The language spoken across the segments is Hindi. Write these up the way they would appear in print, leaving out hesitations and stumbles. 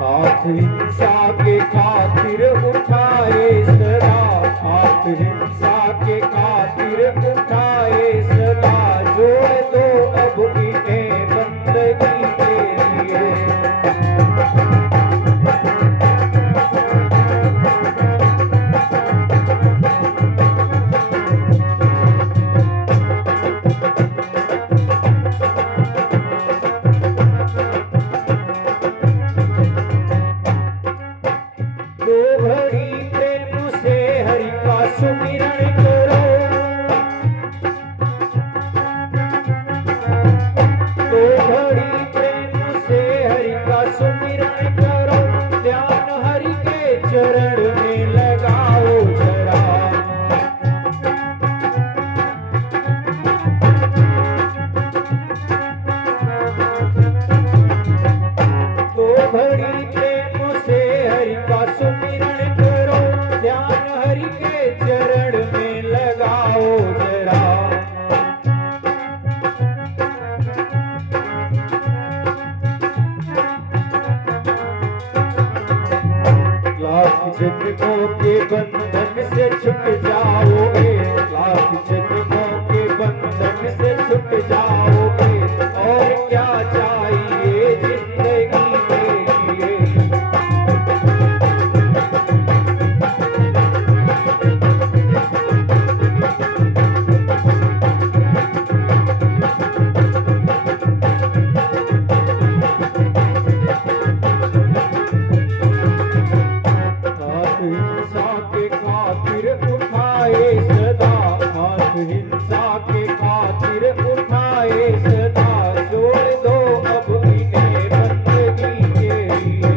हाथ हिंसा के खातिर उठाए सदा, हाथ हिंसा के खातिर उठाए सदा, जोड़ दो अब इन्हें बंदगी के लिए। दो घड़ी प्रेम से हरि का सुमिरन करो, दो घड़ी प्रेम से हरि का सुमिरन करो, ध्यान हरि के चरण में लगाओ जरा। दो घड़ी प्रेम से हरि का सुमिरन करो, ध्यान हरि के चरण में लगाओ जरा। लाख जन्मों के बंधन से छूट जाओगे, लाख जन्मों के बंधन से छूट जाओगे, और क्या चाहिए जिंदगी के लिए। हाथ हिंसा के खातिर उठाए सदा, हाथ हिंसा के खातिर उठाए सदा, जोड़ दो अब इन्हें बंदगी के लिए।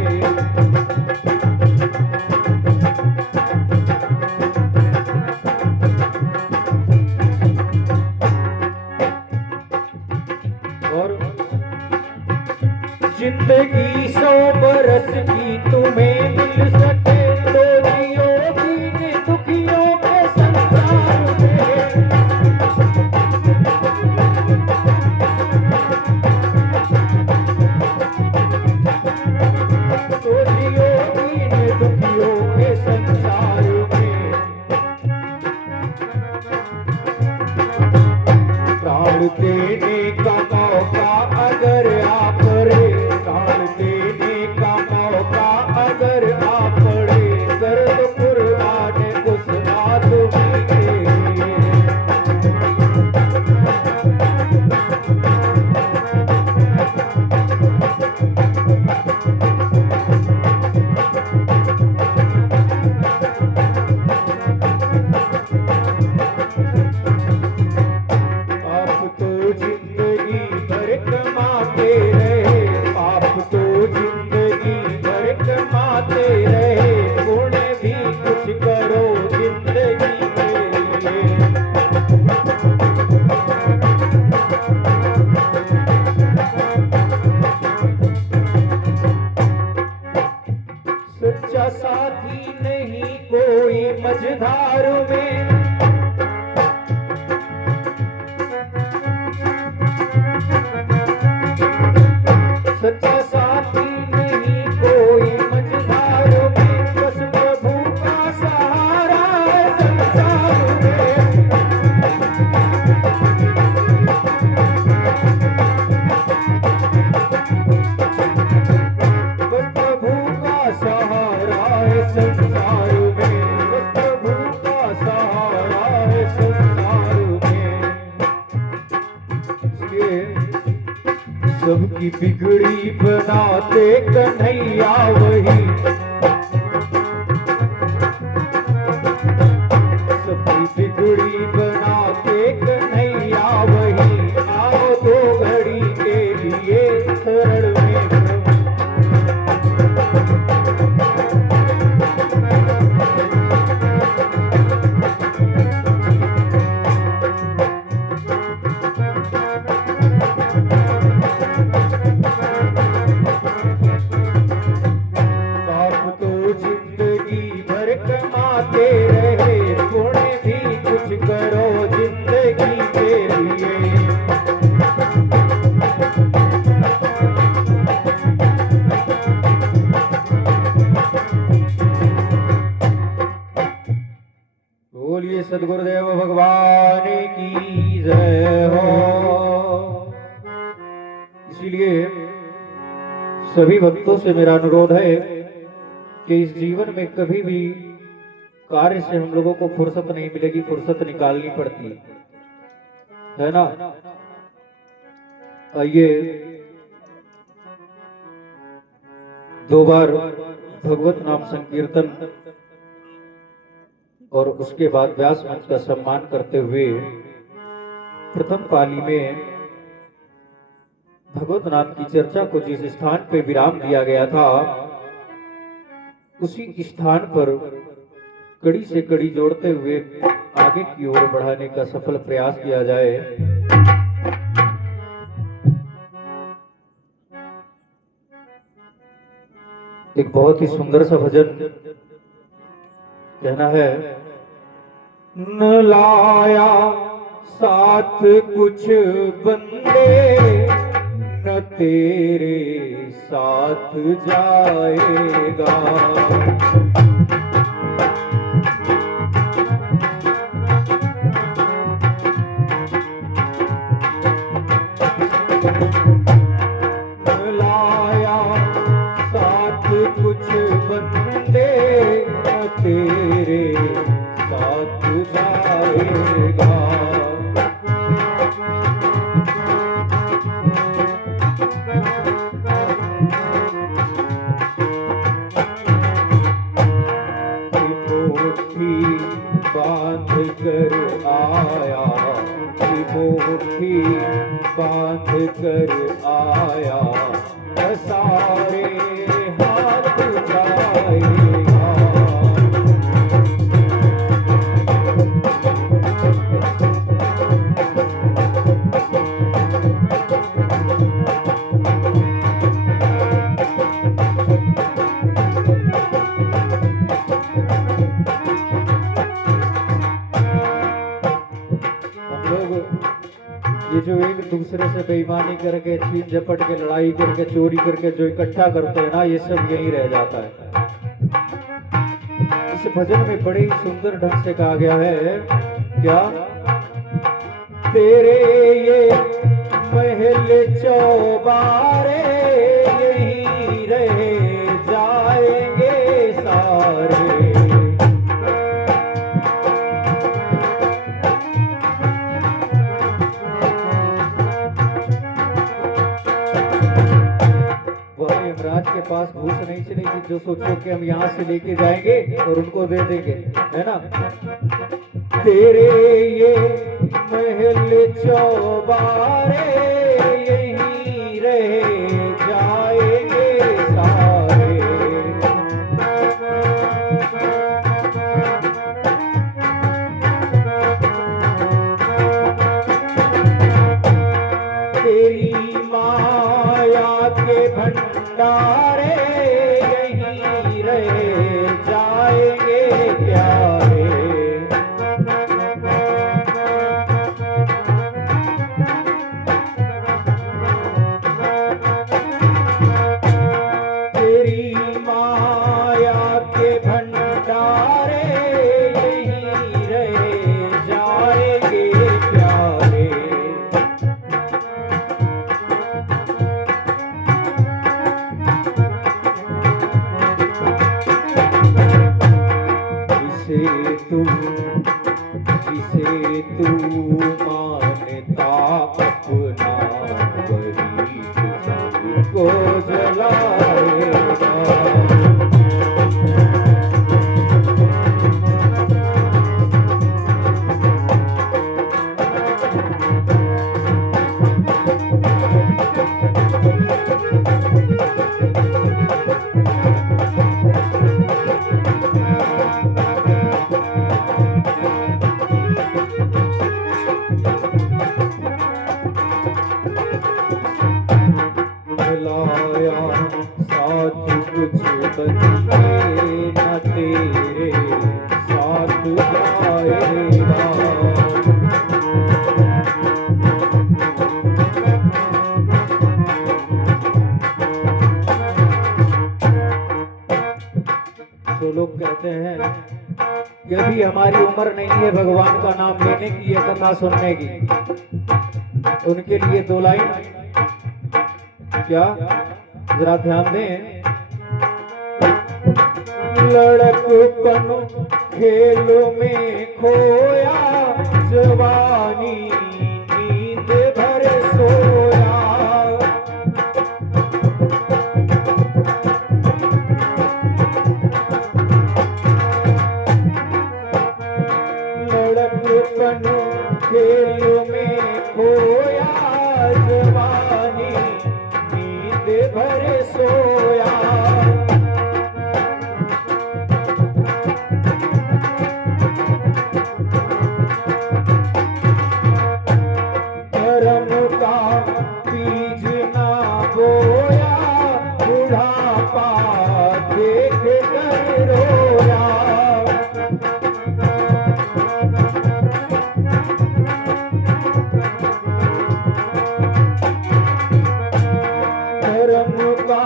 और जिंदगी 100 बरस की तुम्हें मिल सके, तो जियो दीन दुखियों के संसार में। तो जियो दीन दुखियों के संसार में। प्राण देने का मौका अगर आप रे, प्राण देने का मौका अगर आप रे, कर दो कुर्बान उस आदमी के लिए। आप तो जिंदगी भर कमाते रहे, आप तो जिंदगी भर कमाते रहे, पुण्य भी कुछ करो जिंदगी के लिए। सच्चा साथी नहीं कोई मझधार में, सच्चा साथी नहीं कोई मझधार में, बस प्रभु का सहारा है संसार में। बस प्रभु का सहारा है संसार में, बस प्रभु का सहारा है संसार में। सबकी बिगड़ी बनाते कन्हैया वही, सबकी बिगड़ी बनाते कन्हैया वही, आओ दो घड़ी के लिए शरण में प्रभु। सदगुरुदेव भगवान की जय हो। इसीलिए सभी भक्तों से मेरा अनुरोध है कि इस जीवन में कभी भी कार्य से हम लोगों को फुर्सत नहीं मिलेगी, फुर्सत निकालनी पड़ती है ना। आइए 2 बार भगवत नाम संकीर्तन और उसके बाद व्यास मंच का सम्मान करते हुए प्रथम पाली में भगवत नाम की चर्चा को जिस स्थान पे विराम दिया गया था उसी स्थान पर कड़ी से कड़ी जोड़ते हुए आगे की ओर बढ़ाने का सफल प्रयास किया जाए। एक बहुत ही सुंदर सा भजन कहना है। न लाया साथ कुछ बंदे न तेरे साथ जाएगा। लाया साथ कुछ बंदे न तेरे साथ जाएगा। मुट्ठी बांध कर आया, मुट्ठी बांध कर आया, सारे हाथ जाएगा। ये जो एक दूसरे से बेईमानी करके छीन झपट के लड़ाई करके चोरी करके जो इकट्ठा करते हैं ना, ये सब यही रह जाता है। इस भजन में बड़े ही सुंदर ढंग से कहा गया है क्या, तेरे ये महल चौबारे यही रह जाएंगे सारे। यमराज के पास घूस नहीं चलेगी जो सोचो कि हम यहाँ से लेके जाएंगे और उनको दे देंगे, है ना। तेरे ये महल चौबारे यही रह जाएंगे सारे। तेरी माया के भंडारे यही रह जाएंगे प्यारे। तेरी माया के भंडारे यही रह जाएंगे प्यारे। जिसे तू मानता अपना वही तुझको जलाएगा। लाया साथ कुछ बंदे न तेरे साथ जाएगा। तो लोग कहते हैं कि अभी हमारी उम्र नहीं है भगवान का नाम लेने की, ये कथा सुनने की। उनके लिए दो लाइन क्या, जरा ध्यान दें। लड़कपन खेल में खोया, जवानी नींद भर सोया। लड़कपन खेल में खोया, जवानी नींद भर सोया। धर्म का बीज ना बोया, बुढ़ापा देख कर रोया। धर्म का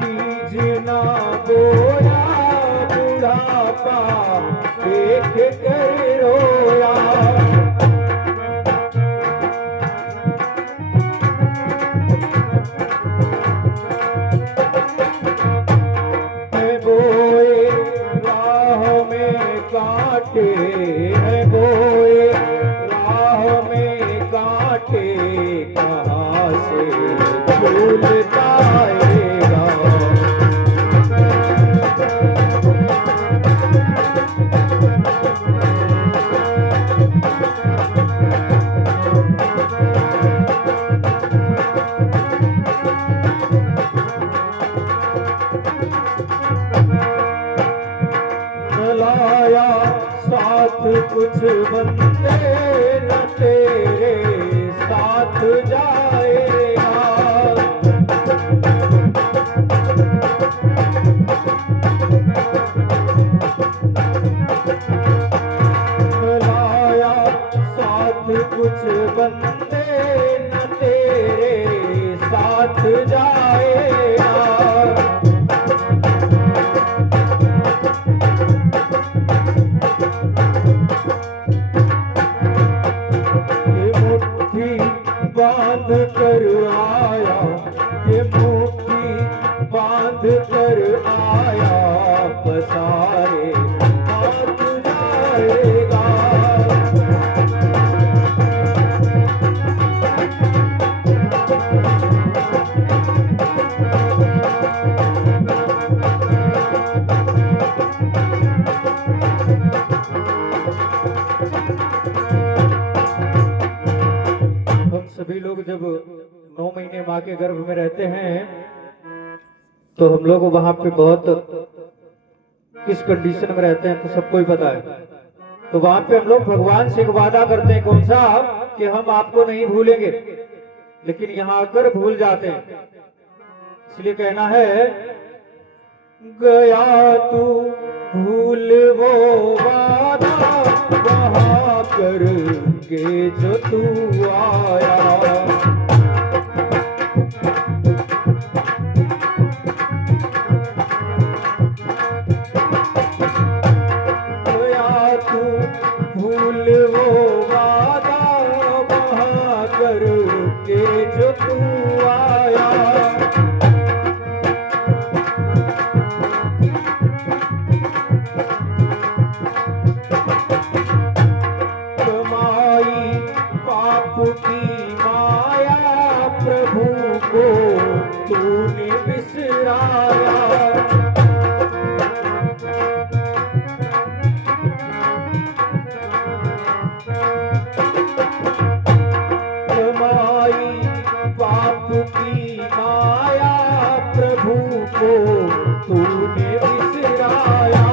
बीज ना बोया, बुढ़ापा देख कर रोया। बोए राह में कांटे हैं, बोए राह में कांटे, कहाँ से फूल आएगा। लाया साथ कुछ बंदे, न तेरे साथ जाएगा। लाया साथ कुछ बंदे, न तेरे साथ जाएगा। बांध कर आया, ये मुट्ठी बांध कर आया, पसारे हाथ जाएगा। सभी लोग जब 9 महीने माँ के गर्भ में रहते हैं तो हम लोग वहां पे बहुत किस कंडीशन में रहते हैं तो सबको ही पता है। तो वहां पे हम लोग भगवान से एक वादा करते हैं, कौन सा, कि हम आपको नहीं भूलेंगे, लेकिन यहाँ आकर भूल जाते हैं। इसलिए कहना है, गया तू भूल वो वादा, वहां करके जो तू आया। गया तू भूल वो वादा, वहां करके जो तू आया। पाप की माया, प्रभु को तूने बिसराया। कमाई पाप की माया, प्रभु को तूने बिसराया।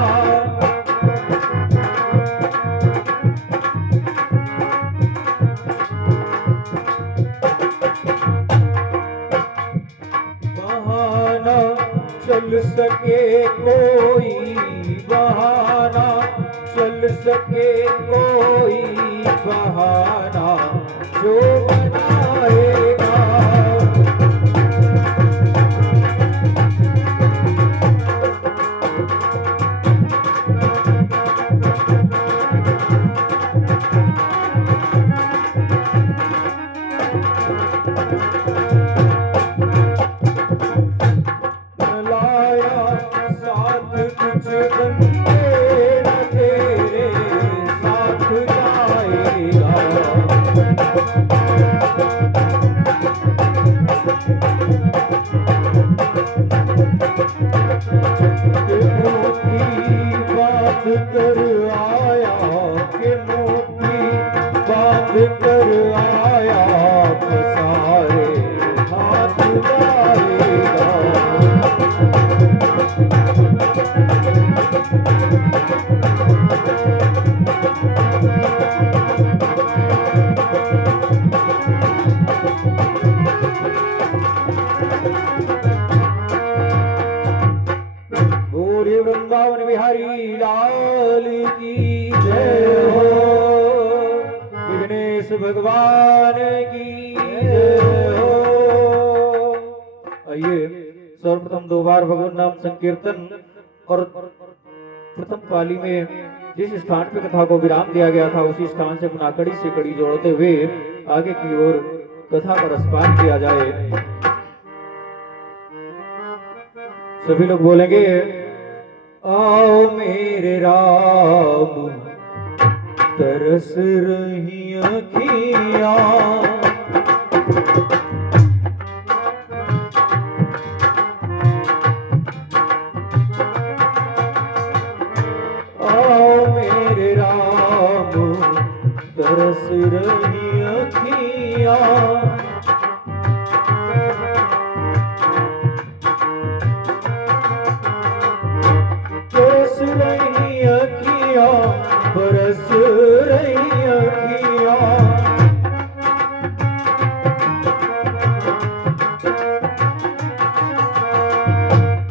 चल सके कोई बहाना, चल सके कोई बहाना, जो बनाएगा। भगवान की जय हो। आइए सर्वप्रथम 2 बार भगवान नाम संकीर्तन और प्रथम पाली में जिस स्थान पे कथा को विराम दिया गया था उसी स्थान से पुनः कड़ी से कड़ी जोड़ते हुए आगे की ओर कथा का रसपान किया जाए। सभी लोग बोलेंगे आओ मेरे राम तरस रही अखियां, आओ मेरे राम तरस रही अखियां, तरस रही अखियां, बरस रही अखियां,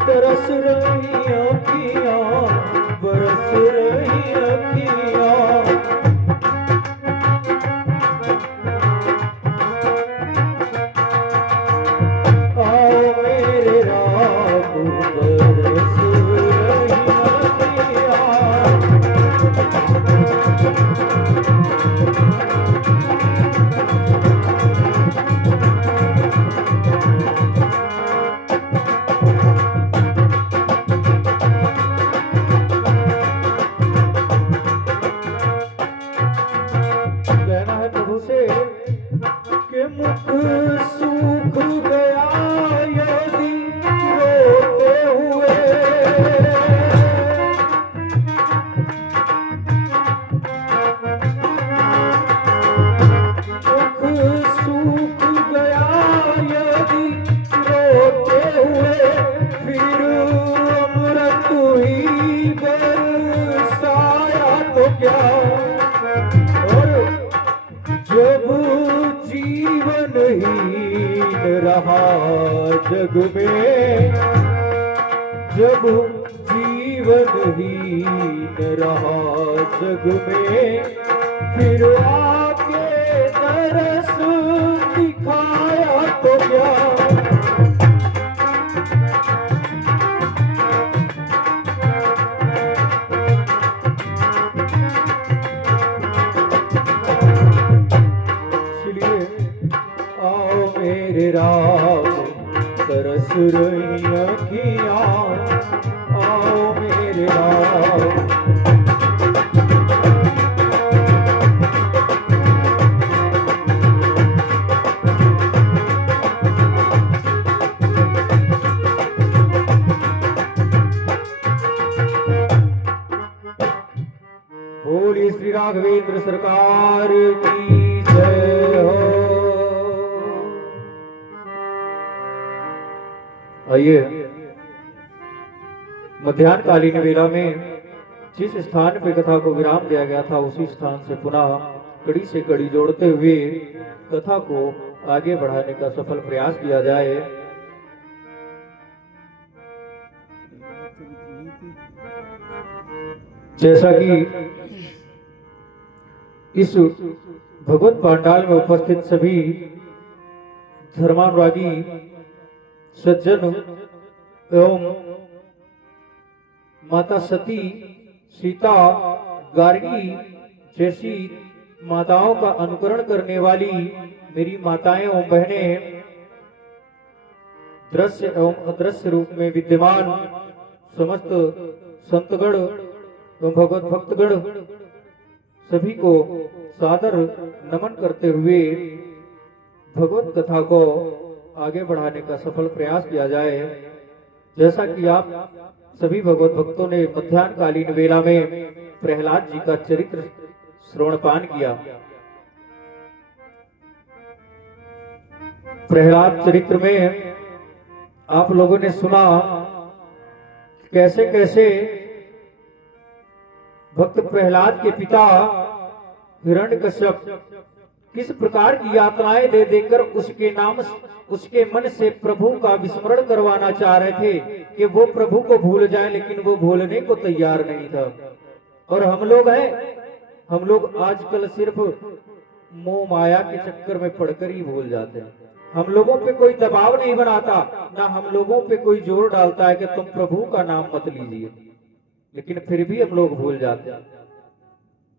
तरस रही अखियां, बरस रही अखियां, आओ मेरे राम बरस रही अखियां। कहना है प्रभु से कि मुख सूख गया यदि रोते हुए, मुख सूख गया यदि रोते हुए, फिर अमृत ही बरसाया तो क्या, और जब जीवन हीन रहा जग में, जब जीवन हीन रहा जग में, फिर आके तरस दिखाया तो क्या, आओ मेरे राम तरस रही अखियां, आओ मेरे राम। बोलिए श्री राघवेंद्र सरकार की जय हो। आइए मध्याह्नकालीन वेला में जिस स्थान पे कथा को विराम दिया गया था उसी स्थान से पुनः कड़ी से कड़ी जोड़ते हुए कथा को आगे बढ़ाने का सफल प्रयास किया जाए। जैसा कि इस भगवत पांडाल में उपस्थित सभी धर्मानुरागी सज्जन एवं माता सती, सीता, गार्गी जैसी माताओं का अनुकरण करने वाली मेरी माताएं एवं बहनें दृश्य एवं अदृश्य रूप में विद्यमान समस्त संतगण एवं भगवत भक्तगण सभी को सादर नमन करते हुए भगवत कथा को आगे बढ़ाने का सफल प्रयास किया जाए। जैसा कि आप सभी भगवत भक्तों ने मध्याह्नकालीन वेला में प्रहलाद जी का चरित्र श्रवणपान किया। प्रहलाद चरित्र में आप लोगों ने सुना कैसे कैसे भक्त प्रहलाद के पिता हिरण्यकश्यप किस प्रकार की यातनाएं दे देकर उसके मन से प्रभु का विस्मरण करवाना चाह रहे थे कि वो प्रभु को भूल जाए, लेकिन वो भूलने को तैयार नहीं था। और हम लोग हैं, हम लोग आजकल सिर्फ मोह माया के चक्कर में पड़कर ही भूल जाते हैं। हम लोगों पे कोई दबाव नहीं बनाता, ना हम लोगों पे कोई जोर डालता है कि तुम प्रभु का नाम मत लीजिए, लेकिन फिर भी हम लोग भूल जाते हैं,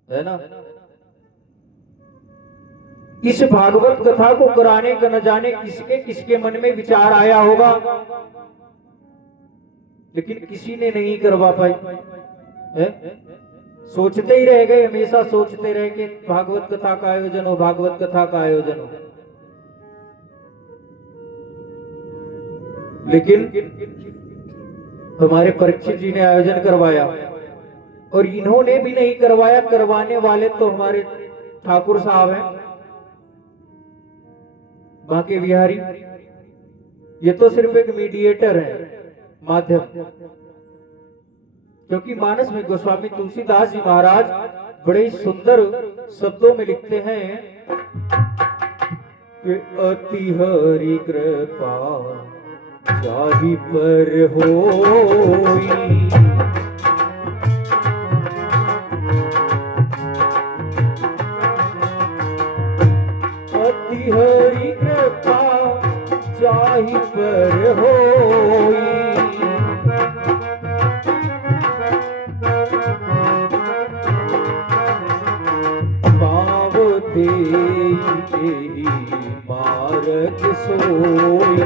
है ना। इस भागवत कथा को कराने का न जाने किसके किसके मन में विचार आया होगा, लेकिन किसी ने नहीं करवा पाई है? सोचते ही रह गए, हमेशा सोचते रहे कि भागवत कथा का आयोजन हो, भागवत कथा का आयोजन हो। लेकिन हमारे परीक्षित जी ने आयोजन करवाया, और इन्होंने भी नहीं करवाया, करवाने वाले तो हमारे ठाकुर साहब हैं बांके बिहारी। ये तो सिर्फ एक मीडिएटर है, माध्यम। क्योंकि मानस में गोस्वामी तुलसीदास जी महाराज बड़े ही सुंदर शब्दों में लिखते हैं कि अति हरि कृपा जाहि पर होई, अति हरि कृपा जाहि पर होई, मार्ग सोई।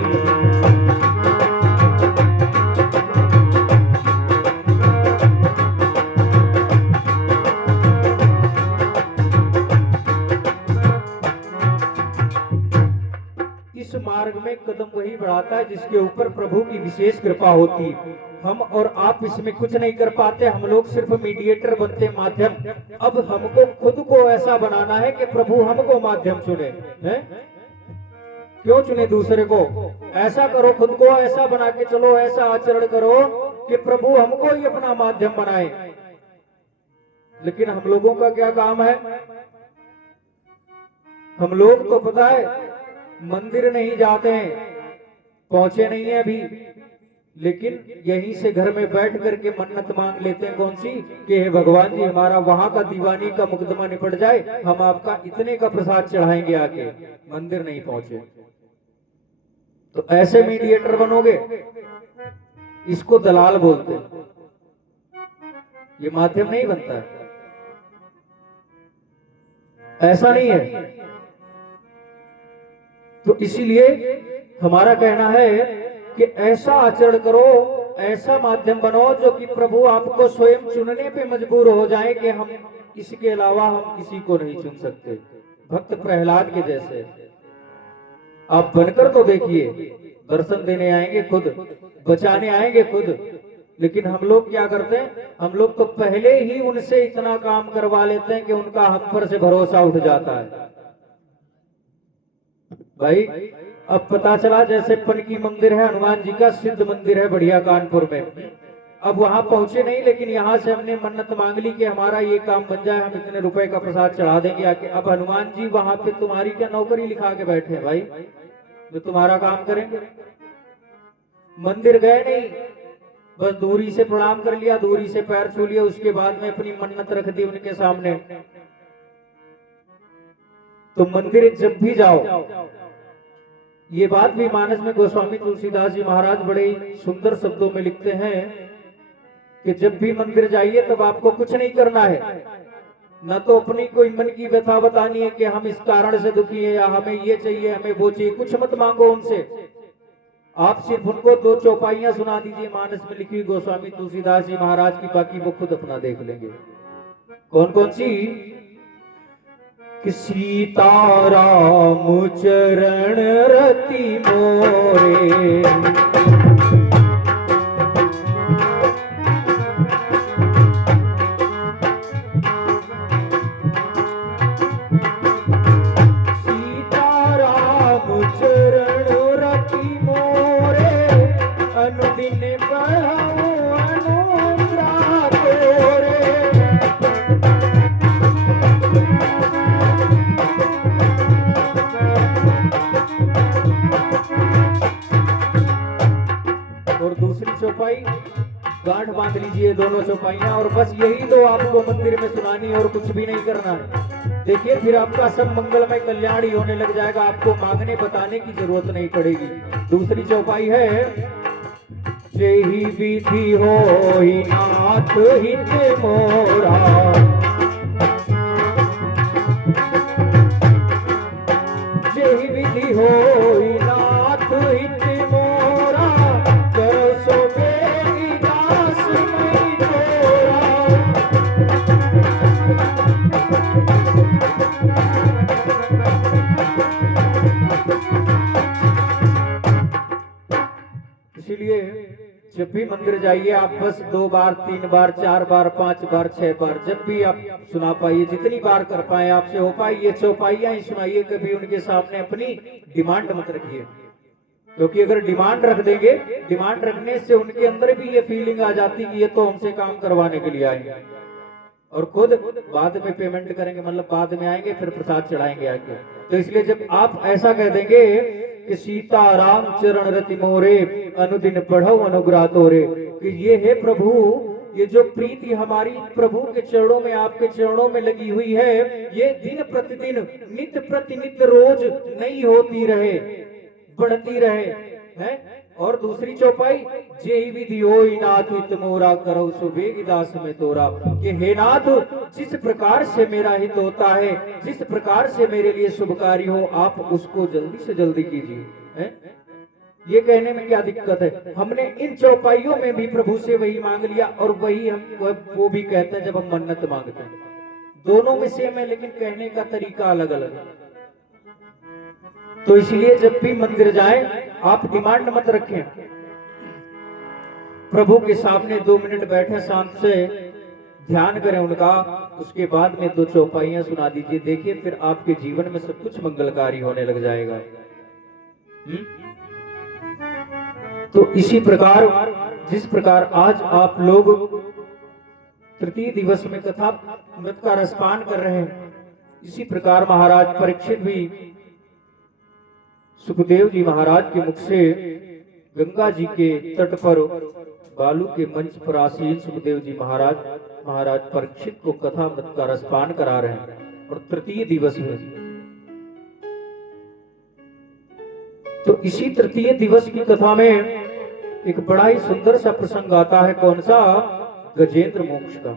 इस मार्ग में कदम वही बढ़ाता है जिसके ऊपर प्रभु की विशेष कृपा होती है। हम और आप इसमें कुछ नहीं कर पाते, हम लोग सिर्फ मीडिएटर बनते, माध्यम। अब हमको खुद को ऐसा बनाना है कि प्रभु हमको माध्यम चुने, हैं? क्यों चुने दूसरे को? ऐसा करो, खुद को ऐसा बना के चलो, ऐसा आचरण करो कि प्रभु हमको ही अपना माध्यम बनाए। लेकिन हम लोगों का क्या काम है? हम लोग तो पता है मंदिर नहीं जाते हैं, पहुंचे नहीं है अभी, लेकिन यहीं से घर में बैठ करके मन्नत मांग लेते हैं। कौन सी? कि हे भगवान जी, हमारा वहां का दीवानी का मुकदमा निपट जाए, हम आपका इतने का प्रसाद चढ़ाएंगे आके। मंदिर नहीं पहुंचे तो ऐसे मीडिएटर बनोगे, इसको दलाल बोलते हैं। ये माध्यम नहीं बनता है, ऐसा नहीं है। तो इसीलिए हमारा कहना है कि ऐसा आचरण करो, ऐसा माध्यम बनो जो कि प्रभु आपको स्वयं चुनने पे मजबूर हो जाए कि हम इसके अलावा हम किसी को नहीं चुन सकते। भक्त प्रहलाद के जैसे आप बनकर तो देखिए, दर्शन देने आएंगे खुद, बचाने आएंगे खुद, लेकिन हम लोग क्या करते हैं? हम लोग तो पहले ही उनसे इतना काम करवा लेते हैं कि उनका हम पर से भरोसा उठ जाता है। भाई अब पता चला जैसे पनकी मंदिर है, हनुमान जी का सिद्ध मंदिर है बढ़िया कानपुर में। अब वहां पहुंचे नहीं, लेकिन यहाँ से हमने मन्नत मांग ली कि हमारा ये काम बन जाए, हम इतने रुपए का प्रसाद चढ़ा देंगे आके। अब हनुमान जी वहां पे तुम्हारी क्या नौकरी लिखा के बैठे हैं भाई, जो तुम्हारा काम करेंगे? मंदिर गए नहीं, बस दूरी से प्रणाम कर लिया, दूरी से पैर छू लिया, उसके बाद में अपनी मन्नत रख दी उनके सामने। तो मंदिर जब भी जाओ, ये बात भी मानस में गोस्वामी तुलसीदास जी महाराज बड़े सुंदर शब्दों में लिखते हैं कि जब भी मंदिर जाइए तब आपको कुछ नहीं करना है, न तो अपनी कोई मन की व्यथा बतानी है कि हम इस कारण से दुखी है, या हमें ये चाहिए, हमें वो चाहिए। कुछ मत मांगो उनसे, आप सिर्फ उनको 2 चौपाइयां सुना दीजिए मानस में लिखी हुई गोस्वामी तुलसीदास जी महाराज की, बाकी वो खुद अपना देख लेंगे। कौन कौन सी? कि सीताराम चरण रति मोरे, सीताराम चरण रति मोरे, अनुदिन बढ़ाऊं अनुग्रह तोरे। और दूसरी चौपाई गांठ बांध लीजिए, दोनों चौपाइयां, और बस यही तो आपको मंदिर में सुनानी है और कुछ भी नहीं करना है। देखिए फिर आपका सब मंगलमय कल्याण ही होने लग जाएगा, आपको मांगने बताने की जरूरत नहीं पड़ेगी। दूसरी चौपाई है, जेहि विधि होई नाथ हित मोरा, जेहि विधि होई नाथ हित मोरा, करो सो बेगी दास मैं तोरा। इसीलिए जब भी मंदिर जाइए आप बस 2 बार 3 बार 4 बार 5 बार 6 बार जब भी आप सुना पाइए, जितनी बार कर पाए आपसे हो पाए, ये चौपाइयां ही सुनाइए। कभी उनके सामने अपनी डिमांड मत रखिए, क्योंकि अगर डिमांड रख देंगे, डिमांड रखने से उनके अंदर भी ये फीलिंग आ जाती कि ये तो हमसे काम करवाने के लिए आए और खुद बाद में पेमेंट करेंगे, मतलब बाद में आएंगे फिर प्रसाद चढ़ाएंगे आके। तो इसलिए जब आप ऐसा कह देंगे कि सीता राम चरण रति मोरे, अनुदिन पढ़ो अनुग्रह तोरे, कि ये है प्रभु, ये जो प्रीति हमारी प्रभु के चरणों में, आपके चरणों में लगी हुई है, ये दिन प्रतिदिन नित्य प्रतिनित रोज नई होती रहे, बढ़ती रहे है। और दूसरी चौपाई, जेहि विधि होई नाथ हित मोरा, करो सो बेगी दास मैं तोरा, कि हे नाथ जिस प्रकार से मेरा हित होता है, जिस प्रकार से मेरे लिए शुभ कार्य हो, आप उसको जल्दी से जल्दी कीजिए है? ये कहने में क्या दिक्कत है? हमने इन चौपाइयों में भी प्रभु से वही मांग लिया और वही हम वो भी कहते हैं जब हम मन्नत मांगते हैं। दोनों में सेम है लेकिन कहने का तरीका अलग अलग है। तो इसलिए जब भी मंदिर जाएं आप डिमांड मत रखें, प्रभु के सामने 2 मिनट बैठे शांत से ध्यान करें उनका, उसके बाद में 2 चौपाइयां सुना दीजिए। देखिए फिर आपके जीवन में सब कुछ मंगलकारी होने लग जाएगा। तो इसी प्रकार जिस प्रकार आज आप लोग तृतीय दिवस में कथा मृत का रसपान कर रहे हैं, इसी प्रकार महाराज परीक्षित भी सुखदेव जी महाराज के मुख से गंगा जी के तट पर बालू के मंच पर आसीन सुखदेव जी महाराज परीक्षित को कथा मृत का रसपान करा रहे हैं और तृतीय दिवस में। तो इसी तृतीय दिवस की कथा में एक बड़ा ही सुंदर सा प्रसंग आता है। कौन सा? गजेंद्र मोक्ष का।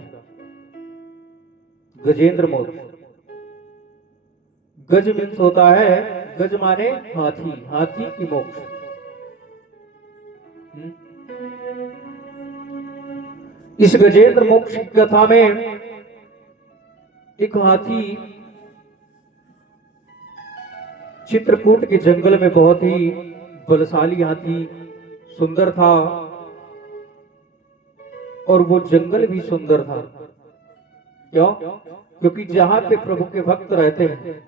गजेंद्र मोक्ष, गज मीन्स होता है, गज माने हाथी, हाथी की मोक्ष। इस गजेंद्र मोक्ष की कथा में एक हाथी चित्रकूट के जंगल में, बहुत ही बलशाली हाथी, सुंदर था और वो जंगल भी सुंदर था। क्यों? क्योंकि जहां पे प्रभु के भक्त रहते हैं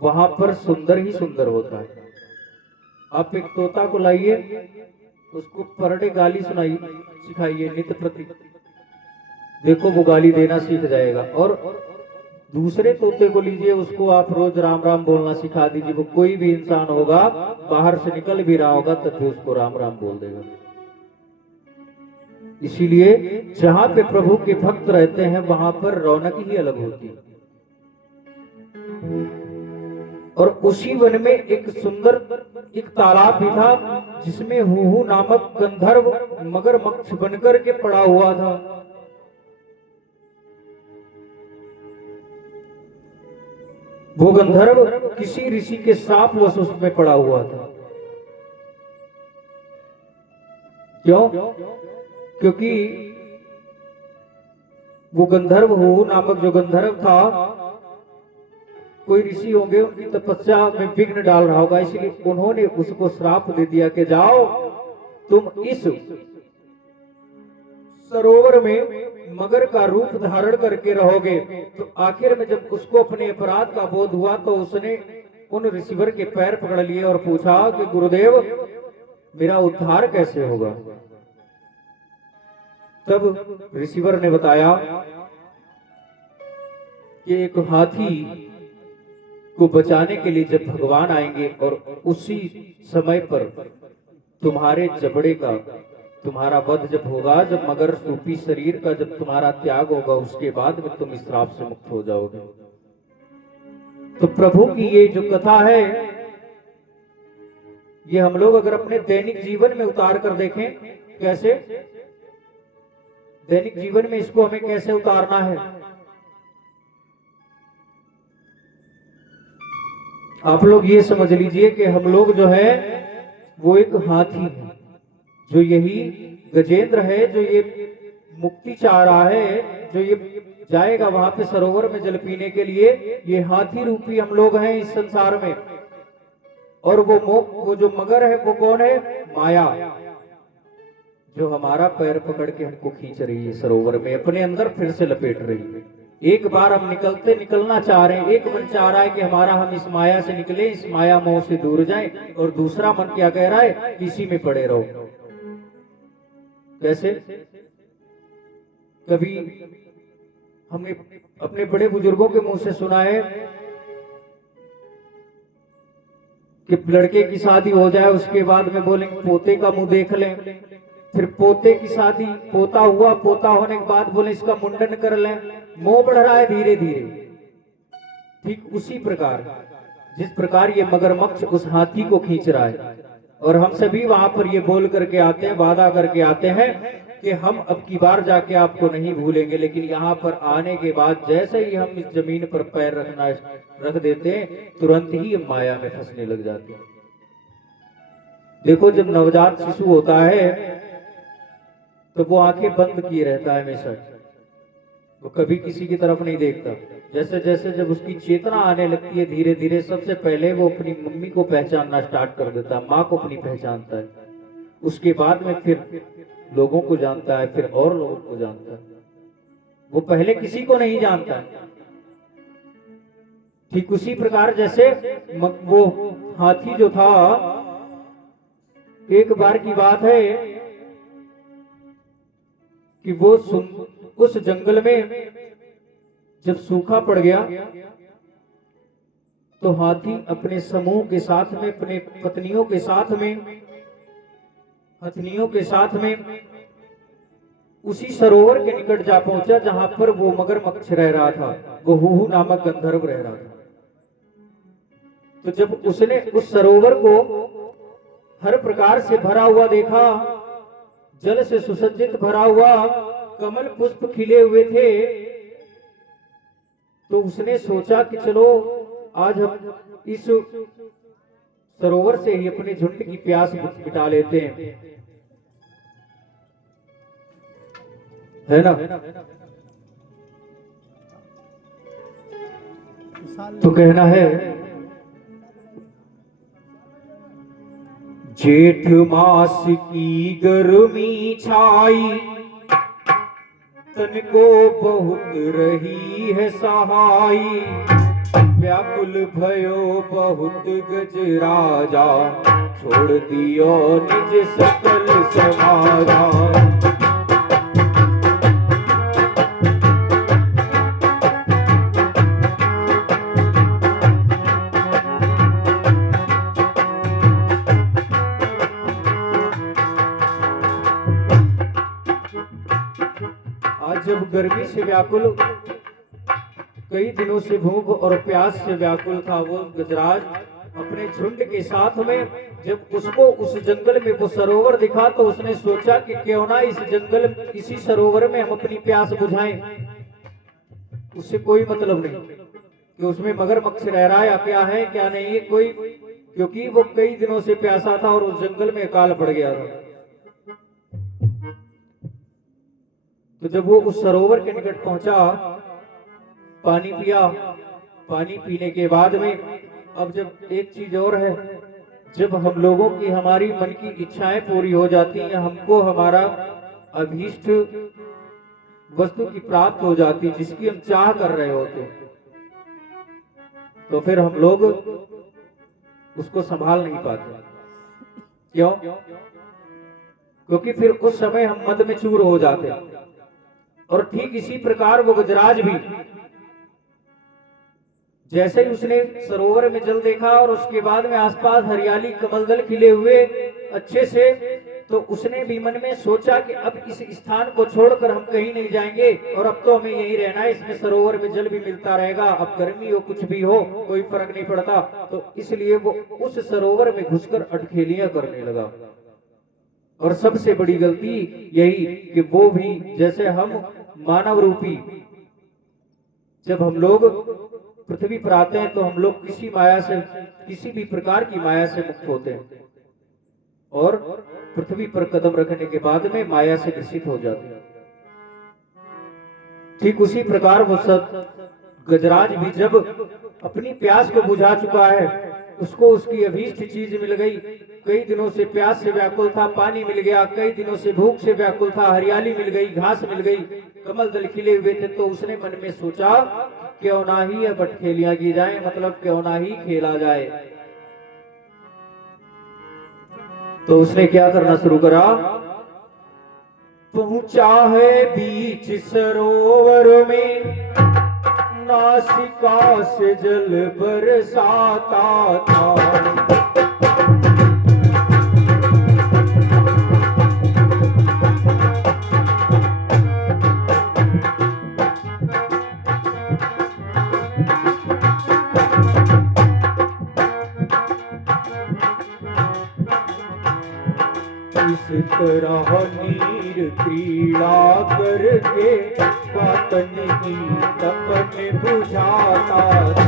वहां पर सुंदर ही सुंदर होता है। आप एक तोता को लाइए, उसको पर डे गाली सिखाइए नित्य प्रति, देखो वो गाली देना सीख जाएगा। और दूसरे तोते को लीजिए, उसको आप रोज राम राम बोलना सिखा दीजिए, वो कोई भी इंसान होगा, बाहर से निकल भी रहा होगा तब भी उसको राम राम बोल देगा। इसीलिए जहां पे प्रभु के भक्त रहते हैं वहां पर रौनक ही अलग होती है। और उसी वन में एक सुंदर एक तालाब भी था जिसमें हुहू नामक गंधर्व मगरमच्छ बनकर के पड़ा हुआ था। वो गंधर्व किसी ऋषि के श्राप वश उसमें पड़ा हुआ था। क्यों? क्योंकि वो गंधर्व हुहू नामक जो गंधर्व था, कोई ऋषि होंगे उनकी तपस्या में विघ्न डाल रहा होगा, इसलिए उन्होंने उसको श्राप दे दिया कि जाओ तुम इस सरोवर में मगर का रूप धारण करके रहोगे। तो आखिर में जब उसको अपने अपराध का बोध हुआ तो उसने उन ऋषिवर के पैर पकड़ लिए और पूछा कि गुरुदेव मेरा उद्धार कैसे होगा। तब ऋषिवर ने बताया कि एक हाथी को बचाने के लिए जब भगवान आएंगे और उसी समय पर तुम्हारे जबड़े का तुम्हारा वध जब होगा, जब मगर रूपी शरीर का जब तुम्हारा त्याग होगा, उसके बाद में तुम इस श्राप से मुक्त हो जाओगे। तो प्रभु की ये जो कथा है, ये हम लोग अगर अपने दैनिक जीवन में उतार कर देखें, कैसे दैनिक जीवन में इसको हमें कैसे उतारना है। आप लोग ये समझ लीजिए कि हम लोग जो है वो एक हाथी है, जो यही गजेंद्र है, जो ये मुक्ति चाह रहा है, जो ये जाएगा वहां पे सरोवर में जल पीने के लिए। ये हाथी रूपी हम लोग हैं इस संसार में। और वो जो मगर है वो कौन है? माया, जो हमारा पैर पकड़ के हमको खींच रही है सरोवर में, अपने अंदर फिर से लपेट रही है। एक बार हम निकलना चाह रहे हैं, एक मन चाह रहा है कि हमारा हम इस माया से निकले, इस माया मोह से दूर जाएं, और दूसरा मन क्या कह रहा है? इसी में पड़े रहो। कैसे? कभी हमने अपने बड़े बुजुर्गों के मुंह से सुना है कि लड़के की शादी हो जाए, उसके बाद में बोलेंगे पोते का मुंह देख लें, फिर पोते की शादी, पोता हुआ, पोता होने के बाद बोले इसका मुंडन कर लें। मोह बढ़ रहा है धीरे धीरे। ठीक उसी प्रकार जिस प्रकार ये मगरमच्छ उस हाथी को खींच रहा है, और हम सभी वहां पर ये बोल करके आते हैं, वादा करके आते हैं कि हम अब की बार जाके आपको नहीं भूलेंगे, लेकिन यहाँ पर आने के बाद जैसे ही हम इस जमीन पर पैर रख देते हैं, तुरंत ही हम माया में फंसने लग जाते हैं। देखो, जब नवजात शिशु होता है तो वो आंखें बंद किए रहता है हमेशा, वो कभी किसी की तरफ नहीं देखता। जैसे जैसे जब उसकी चेतना आने लगती है, धीरे धीरे सबसे पहले वो अपनी मम्मी को पहचानना स्टार्ट कर देता है, माँ को अपनी पहचानता है, उसके बाद में फिर लोगों को जानता है, फिर और लोगों को जानता है। वो पहले किसी को नहीं जानता। ठीक उसी प्रकार जैसे वो हाथी जो था, एक बार की बात है कि वो उस जंगल में जब सूखा पड़ गया तो हाथी अपने समूह के साथ में, अपने पत्नियों के साथ में, हथनियों के साथ में उसी सरोवर के निकट जा पहुंचा जहां पर वो मगरमच्छ रह रहा था, वो हुहु नामक गंधर्व रह रहा था। तो जब उसने उस सरोवर को हर प्रकार से भरा हुआ देखा, जल से सुसज्जित भरा हुआ, कमल पुष्प खिले हुए थे, तो उसने सोचा कि चलो आज हम इस सरोवर से ही अपने झुंड की प्यास मिटा लेते हैं, है ना। तो कहना है, जेठ मास की गर्मी छाई, तन को बहुत रही है सहाई, व्याकुल भयो बहुत गजराजा, छोड़ दियो निज सकल समाजा। जब गर्मी से व्याकुल, कई दिनों से भूख और प्यास से व्याकुल था वो गजराज अपने झुंड के साथ में, जब उसको उस जंगल में वो सरोवर दिखा तो उसने सोचा कि क्यों ना इसी सरोवर में हम अपनी प्यास बुझाएं। उससे कोई मतलब नहीं कि उसमें मगरमच्छ रह रहा है या क्या है क्या नहीं है, कोई, क्योंकि वो कई दिनों से प्यासा था और उस जंगल में अकाल पड़ गया था। तो जब वो उस सरोवर के निकट पहुंचा, पानी पिया, पानी पीने के बाद में अब जब एक चीज और है, जब हम लोगों की, हमारी मन की इच्छाएं पूरी हो जाती हैं, हमको हमारा अभीष्ट वस्तु की प्राप्त हो जाती, जिसकी हम चाह कर रहे होते, तो फिर हम लोग उसको संभाल नहीं पाते। क्यों? क्योंकि फिर उस समय हम मद में चूर हो जाते हैं। और ठीक इसी प्रकार वो गजराज भी, जैसे ही उसने सरोवर में जल देखा और उसके बाद में आसपास हरियाली, कमलदल खिले हुए अच्छे से, तो उसने भी मन में सोचा कि अब इस स्थान को छोड़कर हम कहीं नहीं जाएंगे और अब तो हमें यहीं रहना है, इसमें सरोवर में जल भी मिलता रहेगा, अब गर्मी हो कुछ भी हो कोई फर्क नहीं पड़ता। तो इसलिए वो उस सरोवर में घुसकर अटखेलियां करने लगा। और सबसे बड़ी गलती यही कि वो भी जैसे हम मानव रूपी, जब हम लोग पृथ्वी पर आते हैं तो हम लोग किसी माया से, किसी भी प्रकार की माया से मुक्त होते हैं और पृथ्वी पर कदम रखने के बाद में माया से ग्रसित हो जाते हैं। ठीक उसी प्रकार वो गजराज भी जब अपनी प्यास को बुझा चुका है, उसको उसकी अभीष्ट चीज मिल गई, कई दिनों से प्यास से व्याकुल था, पानी मिल गया, कई दिनों से भूख से व्याकुल था, हरियाली मिल गई, घास मिल गई, कमल दल खिले हुए थे। तो उसने मन में सोचा क्यों ना ही अब अटखेलियां की जाए, मतलब क्यों ना ही खेला जाए। तो उसने क्या करना शुरू करा, पहुंचा है बीच सरोवर में, नासिका से जल बरसाता था। इस तरह नीर क्रीड़ा करके पातन की तपन बुझाता था।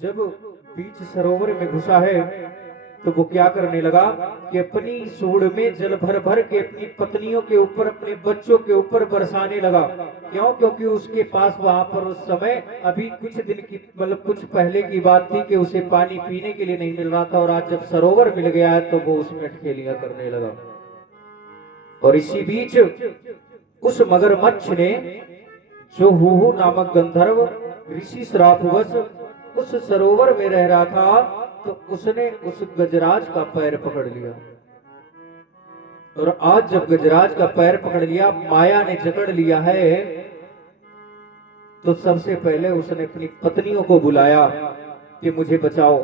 जब बीच सरोवर में घुसा है तो वो क्या करने लगा कि अपनी सूंड में जल भर भर के अपनी पत्नियों के ऊपर, अपने बच्चों के ऊपर बरसाने लगा। क्यों? क्योंकि उसके पास वहां पर उस समय अभी कुछ दिन की, मतलब कुछ पहले की बात थी कि उसे पानी पीने के लिए नहीं मिल रहा था, और आज जब सरोवर मिल गया है तो वो उसमें अटखेलियां करने लगा। और इसी बीच उस मगरमच्छ ने, जो हुहु नामक गंधर्व ऋषि श्रापवश उस सरोवर में रह रहा था, तो उसने उस गजराज का पैर पकड़ लिया। और आज जब गजराज का पैर पकड़ लिया, माया ने जकड़ लिया है, तो सबसे पहले उसने अपनी पत्नियों को बुलाया कि मुझे बचाओ।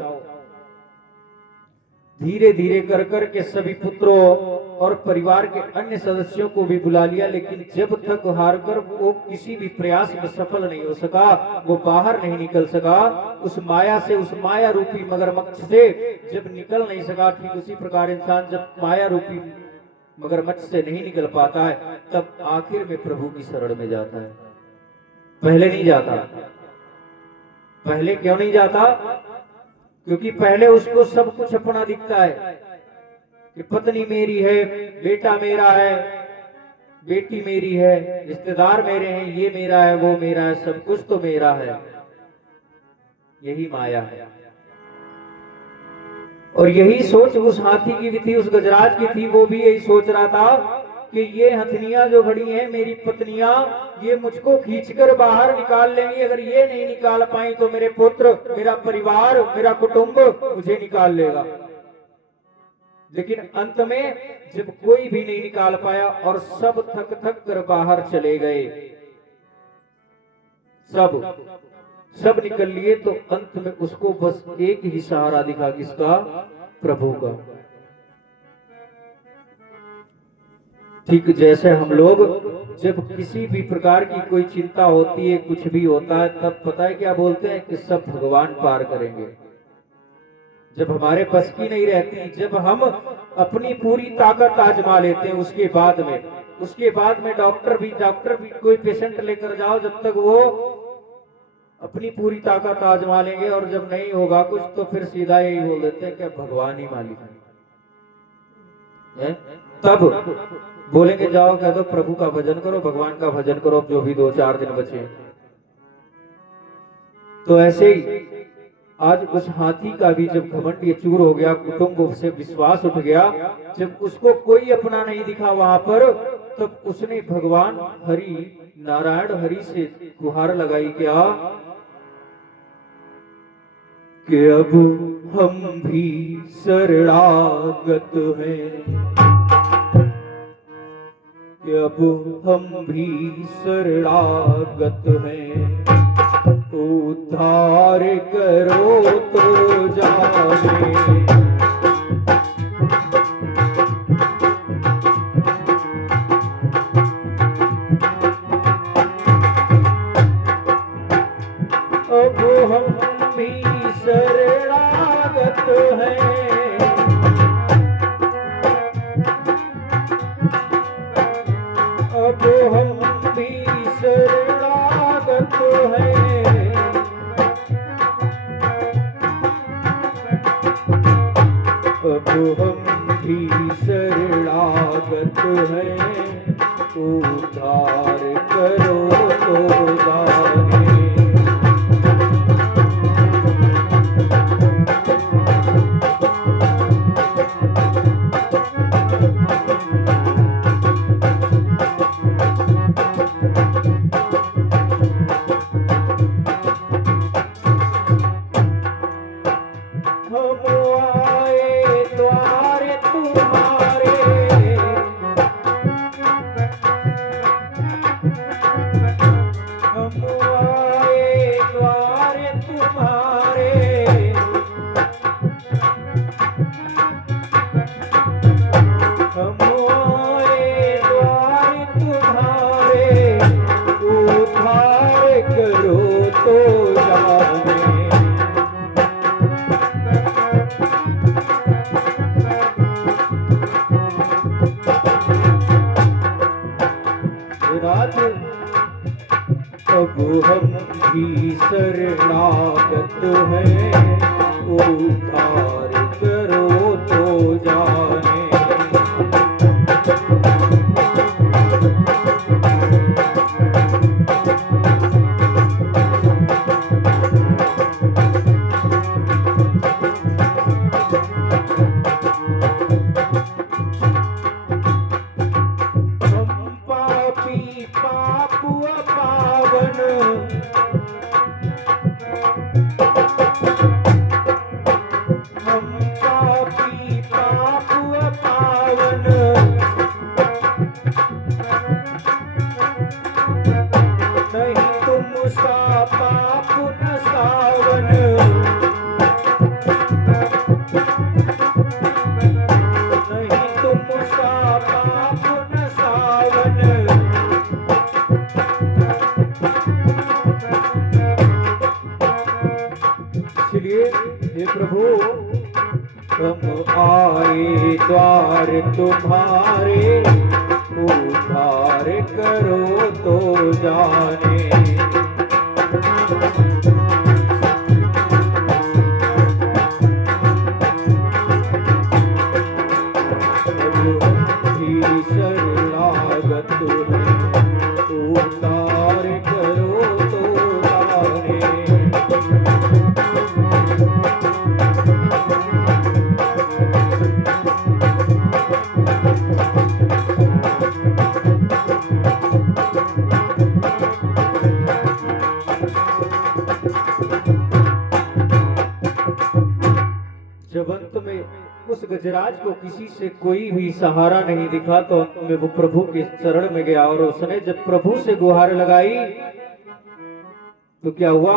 धीरे धीरे कर कर के सभी पुत्रों और परिवार के अन्य सदस्यों को भी बुला लिया, लेकिन जब तक हार कर वो किसी भी प्रयास में सफल नहीं हो सका, वो बाहर नहीं निकल सका उस माया से, उस माया रूपी मगरमच्छ से जब निकल नहीं सका, ठीक उसी प्रकार इंसान जब माया रूपी मगरमच्छ से नहीं निकल पाता है, तब आखिर में प्रभु की शरण में जाता है। पहले नहीं जाता। पहले क्यों नहीं जाता? क्योंकि पहले उसको सब कुछ अपना दिखता है कि पत्नी मेरी है, बेटा मेरा है, बेटी मेरी है, रिश्तेदार मेरे हैं, ये मेरा है, वो मेरा है, सब कुछ तो मेरा है। यही माया है। और यही सोच उस हाथी की भी थी, उस गजराज की थी। वो भी यही सोच रहा था कि ये हथनियां जो खड़ी हैं, मेरी पत्नियां, ये मुझको खींचकर बाहर निकाल लेंगी। अगर ये नहीं निकाल पाई तो मेरे पुत्र, मेरा परिवार, मेरा कुटुंब मुझे निकाल लेगा। लेकिन अंत में जब कोई भी नहीं निकाल पाया और सब थक थक कर बाहर चले गए, सब निकल लिए, तो अंत में उसको बस एक ही सहारा दिखा, किसका? प्रभु का। ठीक जैसे हम लोग जब किसी भी प्रकार की कोई चिंता होती है, कुछ भी होता है, तब पता है क्या बोलते हैं कि सब भगवान पार करेंगे। जब हमारे बस की नहीं रहती, जब हम अपनी पूरी ताकत आजमा लेते हैं, उसके बाद में डॉक्टर भी कोई पेशेंट लेकर जाओ, जब तक वो अपनी पूरी ताकत आजमा लेंगे, और जब नहीं होगा कुछ तो फिर सीधा यही बोल देते हैं कि भगवान ही मालिक है। तब बोलेंगे जाओ कह दो प्रभु का भजन करो, भगवान का भजन करो, जो भी 2-4 दिन बचे। तो ऐसे ही आज उस हाथी का भी जब घमंड ये चूर हो गया, कुटुंब से विश्वास उठ गया, जब उसको कोई अपना नहीं दिखा वहां पर, तब उसने भगवान हरि, नारायण हरि से गुहार लगाई क्या कि अब हम भी शरणागत हैं, अब हम भी शरणागत हैं, उद्धार करो तो जाने। अब हम भी शरणागत हैं, अब हम भी शरणागत हैं, अब हम भी शरणागत हैं, उद्धार करो तो जाने। अब हम भी शरणागत हैं, उद्धार करो तो जाने। हे प्रभु, हम आए द्वार तुम्हारे, उद्धार करो तो जाने। शरणागत हैं, उद्धार करो तो जाने। जब अंत में उस गजराज को किसी से कोई भी सहारा नहीं दिखा तो अंत में वो प्रभु के चरण में गया, और उसने जब प्रभु से गुहार लगाई तो क्या हुआ,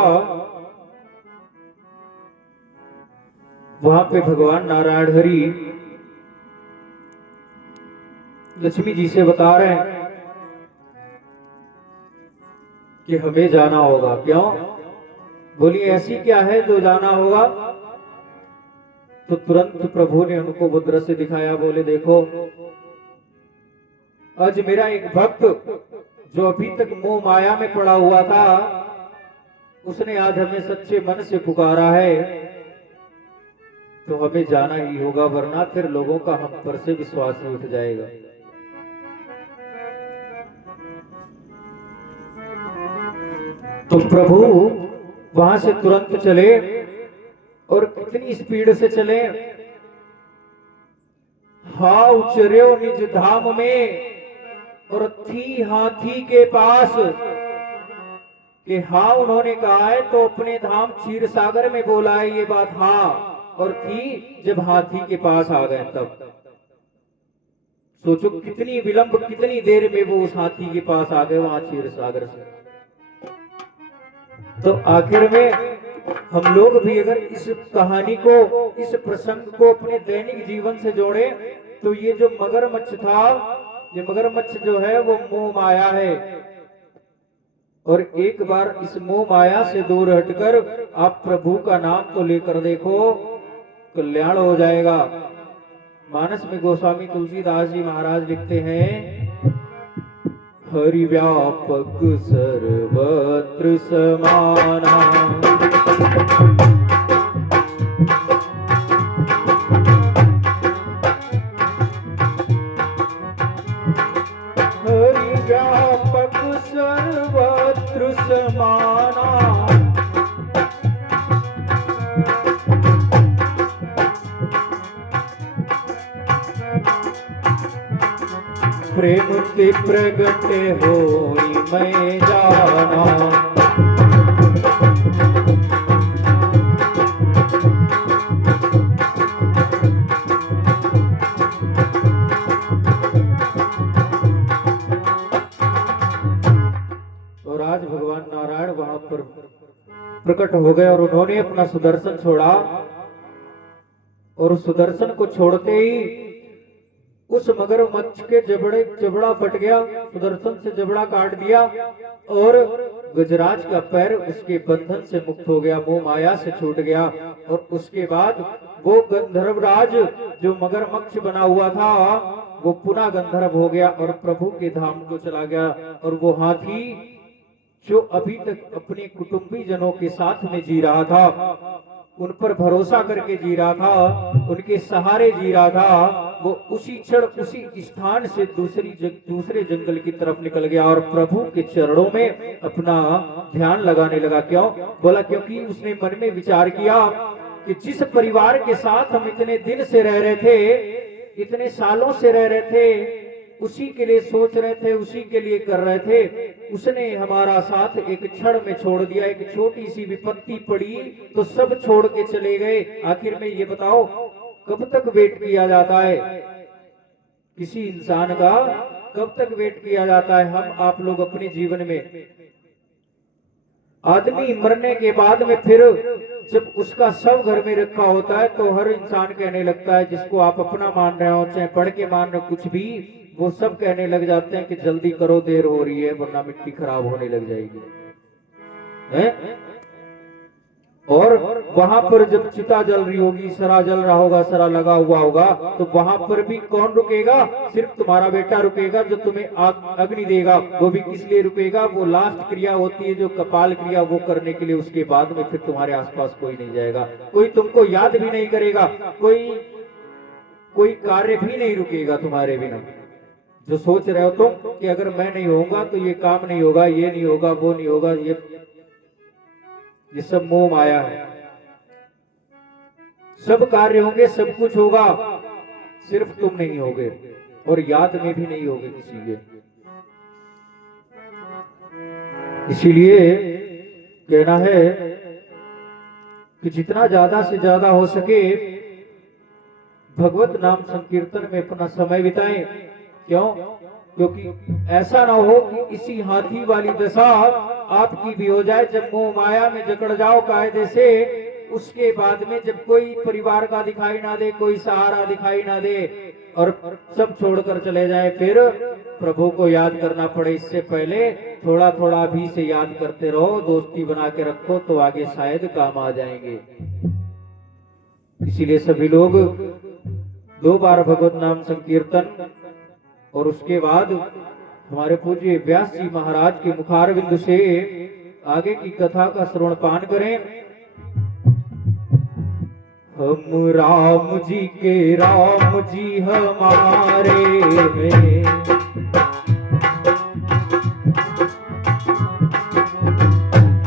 वहां पे भगवान नारायण हरि लक्ष्मी जी से बता रहे हैं कि हमें जाना होगा। क्यों? बोली ऐसी क्या है जो जाना होगा? तो तुरंत प्रभु ने उनको वो दृश्य दिखाया। बोले देखो, आज मेरा एक भक्त जो अभी तक मोह माया में पड़ा हुआ था, उसने आज हमें सच्चे मन से पुकारा है, तो हमें जाना ही होगा, वरना फिर लोगों का हम पर से विश्वास ही उठ जाएगा। तो प्रभु वहां से तुरंत चले, और कितनी स्पीड से चले। हाउ चर्यो निज धाम में, और थी हाथी के पास कि हाँ उन्होंने कहा है, तो अपने धाम क्षीर सागर में बोला है ये बात। हाँ और थी जब हाथी के पास आ गए तब। सोचो कितनी विलंब, कितनी देर में वो उस हाथी के पास आ गए वहां क्षीर सागर से। तो आखिर में हम लोग भी अगर इस कहानी को, इस प्रसंग को अपने दैनिक जीवन से जोड़े तो ये जो मगरमच्छ था, ये मगरमच्छ जो है वो मोह माया है। और एक बार इस मोह माया से दूर हटकर आप प्रभु का नाम तो लेकर देखो, कल्याण हो जाएगा। मानस में गोस्वामी तुलसीदास जी महाराज लिखते हैं, हरि व्यापक सर्वत्र समाना, हरि व्यापक सर्वत्र समाना, प्रेम ते प्रगट होई मैं जाना। और आज भगवान नारायण वहां पर प्रकट हो गए और उन्होंने अपना सुदर्शन छोड़ा, और उस सुदर्शन को छोड़ते ही उस मगरमच्छ के जबड़ा फट गया, सुदर्शन से जबड़ा काट दिया और गजराज का पैर उसके बंधन से मुक्त हो गया, मोह माया से छूट गया। और उसके बाद वो गंधर्वराज जो मगरमच्छ बना हुआ था वो पुनः गंधर्व हो गया और प्रभु के धाम को चला गया। और वो हाथी जो अभी तक अपने कुटुंबी जनों के साथ में जी रहा था, उन पर भरोसा करके जी रहा था, उनके सहारे जी रहा था, वो उसी क्षण उसी स्थान से दूसरे जंगल की तरफ निकल गया और प्रभु के चरणों में अपना ध्यान लगाने लगा। क्यों? बोला क्योंकि उसने मन में विचार किया कि जिस परिवार के साथ हम इतने दिन से रह रहे थे, इतने सालों से रह रहे थे, उसी के लिए सोच रहे थे, उसी के लिए कर रहे थे, उसने हमारा साथ एक क्षण में छोड़ दिया। एक छोटी सी विपत्ति पड़ी तो सब छोड़ के चले गए। आखिर में ये बताओ कब तक वेट किया जाता है किसी इंसान का? कब तक वेट किया जाता है? हम आप लोग अपने जीवन में, आदमी मरने के बाद में फिर जब उसका शव घर में रखा होता है तो हर इंसान कहने लगता है, जिसको आप अपना मान रहे हो चाहे पढ़ के मान रहे हो कुछ भी, वो सब कहने लग जाते हैं कि जल्दी करो, देर हो रही है वरना मिट्टी खराब होने लग जाएगी है? और वहां पर जब चिता जल रही होगी, सरा जल रहा होगा, सरा लगा हुआ होगा, तो वहां पर भी कौन रुकेगा? सिर्फ तुम्हारा बेटा रुकेगा जो तुम्हें अग्नि देगा। वो भी किस लिए रुकेगा? वो लास्ट क्रिया होती है जो कपाल क्रिया, वो करने के लिए। उसके बाद में फिर तुम्हारे आसपास कोई नहीं जाएगा, कोई तुमको याद भी नहीं करेगा, कोई कार्य भी नहीं रुकेगा तुम्हारे बिना। जो सोच रहे हो तुम कि अगर मैं नहीं होऊंगा तो ये काम नहीं होगा, ये नहीं होगा, वो नहीं होगा, ये सब मोह माया है। सब कार्य होंगे, सब कुछ होगा, सिर्फ तुम नहीं होगे और याद में भी नहीं होगे किसी के। इसीलिए कहना है कि जितना ज्यादा से ज्यादा हो सके भगवत नाम संकीर्तन में अपना समय बिताएं। क्यों? क्योंकि ऐसा ना हो कि इसी हाथी वाली दशा आपकी भी हो जाए, जब मोह माया में जकड़ जाओ कायदे से, उसके बाद में जब कोई परिवार का दिखाई ना दे, कोई सहारा दिखाई ना दे और सब छोड़कर चले जाए, फिर प्रभु को याद करना पड़े। इससे पहले थोड़ा थोड़ा भी से याद करते रहो, दोस्ती बना के रखो तो आगे शायद काम आ जाएंगे। इसीलिए सभी लोग 2 बार भगवत नाम संकीर्तन और उसके बाद हमारे पूज्य व्यास जी महाराज के मुखारविंद से आगे की कथा का श्रवण पान करें। हम राम जी के राम जी हमारे हैं,